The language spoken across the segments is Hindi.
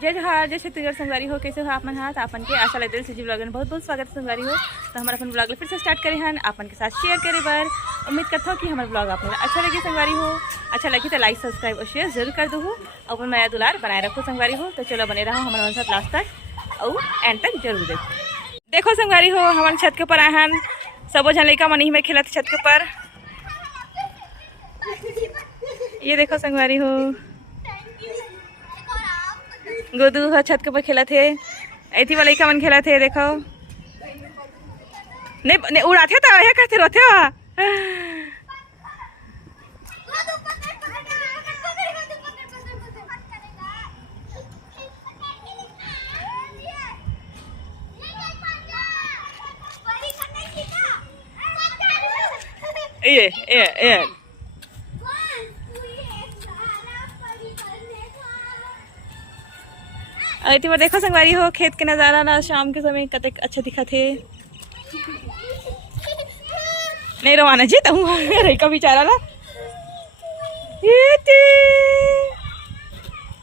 जय जोहार जय छत्तीसगढ़ संगवारी हो। कैसे हो आप मन हाथ आपन के आशा लगते से जी ब्लॉग में बहुत बहुत स्वागत है संगवारी हो। तो हमारा अपन ब्लॉग फिर से स्टार्ट करे हैं आपन के साथ शेयर करे बार। उम्मीद करता हूँ कि हमारा ब्लॉग आप अच्छा लगे संगवारी हो। अच्छा लगी तो लाइक सब्सक्राइब और शेयर जरूर कर दो। अपन नया दुलार बनाए रखो संगवारी हो। तो चलो बने रहो हमारे साथ लास्ट तक और एंड तक जरूर देखो संगवारी हो। हमारे छत के ऊपर आए हैं सबो जन लड़का मन ही में खेलत छत के ऊपर। ये देखो संगवारी हो गोदू ह छत के ऊपर खेला थे। ऐथी वाला लड़का मन खेला थे देखो। नहीं उड़ाते तो ये करते रहते हो। ये ऐती बार देखो संगवारी हो खेत के नज़ारा ना शाम के समय कतक अच्छा दिखा थे। नहीं रवाना जी तो रही का बेचारा ला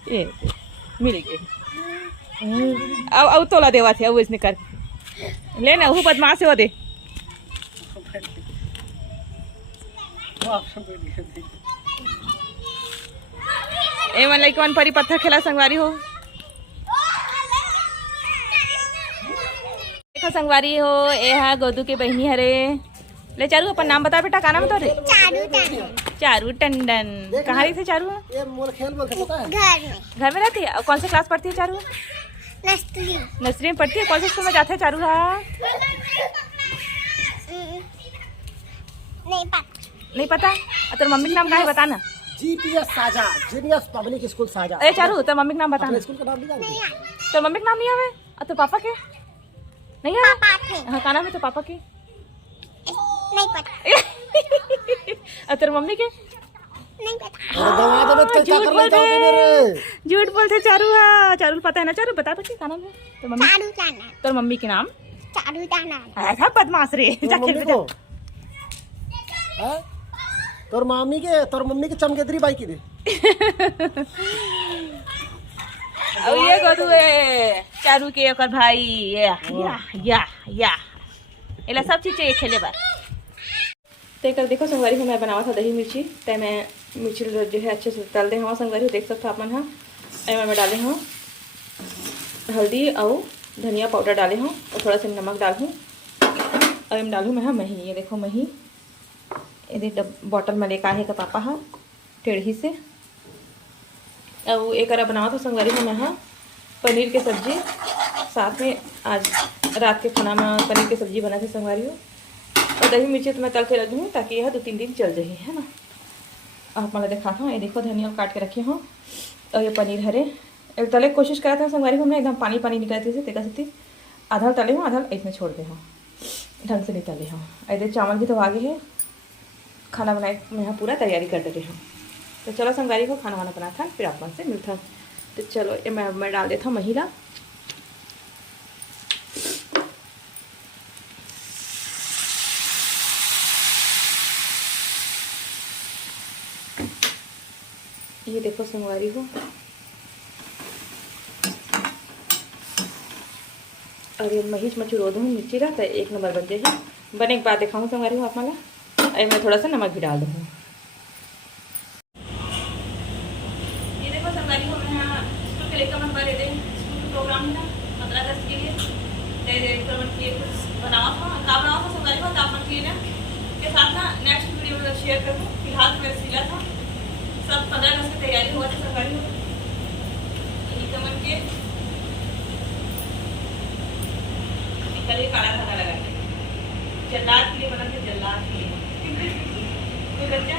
ये मिल गए अब तोला देवा थे अब इसने कर लेना वो बदमाश हो दे। ए मन लाइक वन परी पत्थर खेला संगवारी हो। देखो संगवारी हो ए हा गोदू के बहनी हरे। ले चारू अपन नाम बता बेटा। का नाम बता रे? चारू टंडन। कहाँ रही थे चारू? ये मोर खेल बोलते पता है? घर में रहती है। और कौन सी क्लास पढ़ती है चारू? नर्सरी में पढ़ती है। कौन से स्कूल में जाते है चारू? नहीं पता। तेरे मम्मी का नाम क्या है बताना। जीपीएस साजा जीनियस पब्लिक स्कूल साजा। ए चारू तेरे मम्मी का नाम बताना। स्कूल का नाम नहीं जानती? तेरे मम्मी का नाम नहीं आवे और तेरे पापा के नहीं है? हाँ का नाम है तो पापा के नहीं पता। और तेरे मम्मी के नहीं पता। झूठ बोलते चारू। हाँ चारू पता है ना। चारू बता बच्चे का नाम है तो मम्मी। तेरे मम्मी के नाम ऐसा बदमाश रे। तोर मम्मी के चमकेदरी बाई की दे। और ये गोदू है चारू के ओकर भाई या एला सब चीज चाहिए खेले बार। तो देखो संगवारी को मैं बनावा था दही मिर्ची। तो मैं मिर्ची जो है अच्छे से तल दे हूँ संगवारी देख सकते हो आप मन। हाँ मैं डाले हूँ हल्दी और धनिया पाउडर डाले हूँ और थोड़ा सा नमक डाल हूँ। और मैं डालूँ मैं हाँ मही। ये देखो मही ये देख बॉटल में लेकर आए का पापा हाँ टेढ़ी से। और एक बनावा था संगवारी को मैं हाँ पनीर की सब्जी। साथ में आज रात के खाना में पनीर की सब्जी बना थी संगवारी हो। और दही मिर्ची तो मैं तल के रख दूँ ताकि यह 2-3 दिन चल जाए है ना। आप मतलब दिखा था ये देखो धनिया काट के रखे हूँ। और ये पनीर हरे एक तले कोशिश करा था संगवारी को हमने एकदम पानी निकालती से तेका सकती आधा तले हूँ आधा इसमें छोड़ दे हूँ ढंग से निकाले हूँ। ऐसे चावल भी तो आगे है खाना बनाए मैं यहाँ पूरा तैयारी कर दे हूँ। तो चलो संगवारी को खाना वाना बना था फिर आप मन से मिलता। तो चलो ये मैं डाल देता हूँ महिला। ये देखो संगवारी को और ये महीच मचूर दूँ मिर्ची रहता है 1 नंबर बन जाएगी। बने के बाद दिखाऊँ संगवारी को आप माला। और मैं थोड़ा सा नमक भी डाल दूँ। ये देखो संगवारी को मैं यहाँ स्कूल के लेकर स्कूल के प्रोग्राम है 15 अगस्त के लिए कुछ बनावा था का बनावा था संगवारी को तापमान के लिए के साथ ना नेक्स्ट वीडियो में शेयर कर दूँ। फिलहाल मैं सिला था सब 15 अगस्त की तैयारी हुआ था संगवारी हो। कमन के कल ये काला धागा लगा जल्लाद के लिए बना थे। जल्लाद के लिए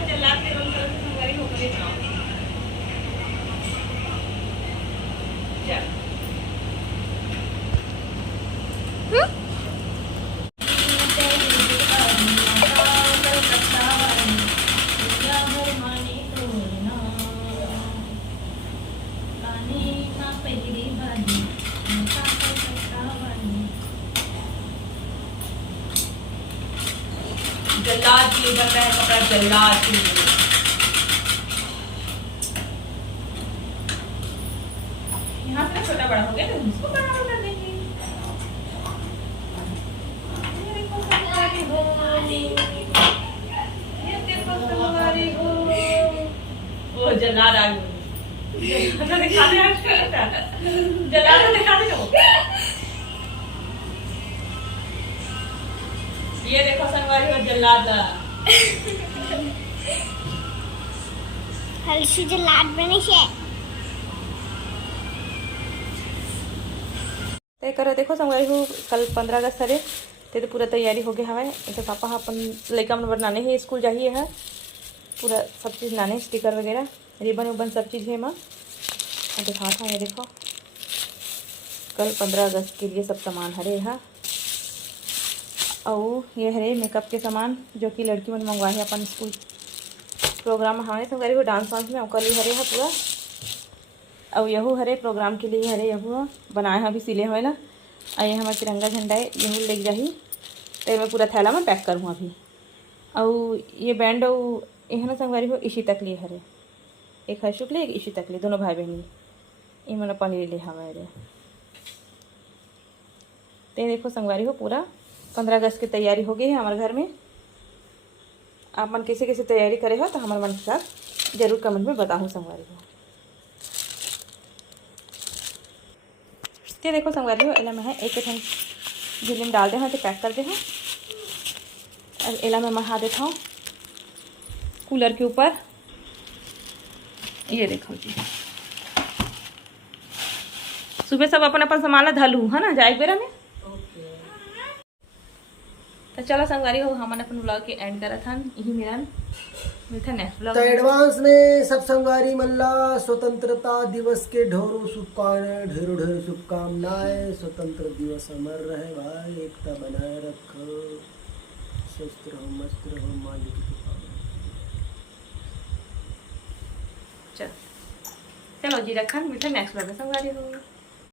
जल्लाद के रोल कर संगवारी हो कर बनाओ। जल्लाद के लिए बनता है कपड़ा जल्लाद के लिए। यहाँ से छोटा बड़ा हो गया तो इसको बड़ा कर देंगे। ये देखो संगवारी हो, ये देखो संगवारी हो। ओ जलाद आ गई, जलाद दिखाने आ गया, जलाद दिखाने को। ये देखो संगवारी हो जलाद। हलसी जो लाड बनी है। तय करो देखो संगवारी हो कल 15 अगस्त हरे ते तो पूरा तैयारी हो गया हवे। तो पापा अपन लड़का मन बनाने है स्कूल जाइए है पूरा सब चीज़ लाने स्टिकर वगैरह रिबन उबन सब चीज़ है माँ दिखा था। ये देखो कल 15 अगस्त के लिए सब सामान हरे है। और ये हरे मेकअप के सामान जो कि लड़की मन मंगवाए है अपन स्कूल प्रोग्राम हमारे संगवारी हो डांस वांस में कल ही हरे है पूरा। और यहू हरे प्रोग्राम के लिए हरे यहू बनाए हैं अभी सिले हुए ला। और ये हमारा तिरंगा झंडा है यहू लेके जाही तो मैं पूरा थैला में पैक करूँ अभी। और ये बैंड और यह ना संगवारी हो इसी तक लिए हरे एक है शुक्ल एक इसी तक लिए दोनों भाई बहनी ये मैंने पनीर ले हवा रे। तो देखो संगवारी हो पूरा 15 अगस्त की तैयारी हो गई है हमारे घर में। आप मन कैसे कैसे तैयारी करे हो तो हमारे मन के साथ जरूर कमेंट में बताओ संगवारी हो। तो देखो संगवारी हो एला में है एक ठन झिल्ली में डाल दे हैं तो पैक कर दे हैं। और एला में महा देता हूँ कूलर के ऊपर। ये देखो जी सुबह सब अपन अपन सामान धलू है ना जाए बेरा में। तो चलो संगवारी हो हम अपन ब्लॉग के एंड करा था यही मेरा मिलता नेक्स्ट ब्लॉग। तो एडवांस में सब संगवारी मल्ला स्वतंत्रता दिवस के ढेरों शुभकामनाएं ढेरों शुभकामनाएं। स्वतंत्र दिवस अमर रहे भाई, एकता बनाए रखो, स्वस्थ रहो मस्त रहो मालिक की कृपा। चलो जी रखा मिलता नेक्स्ट ब्लॉग में संगवारी हो।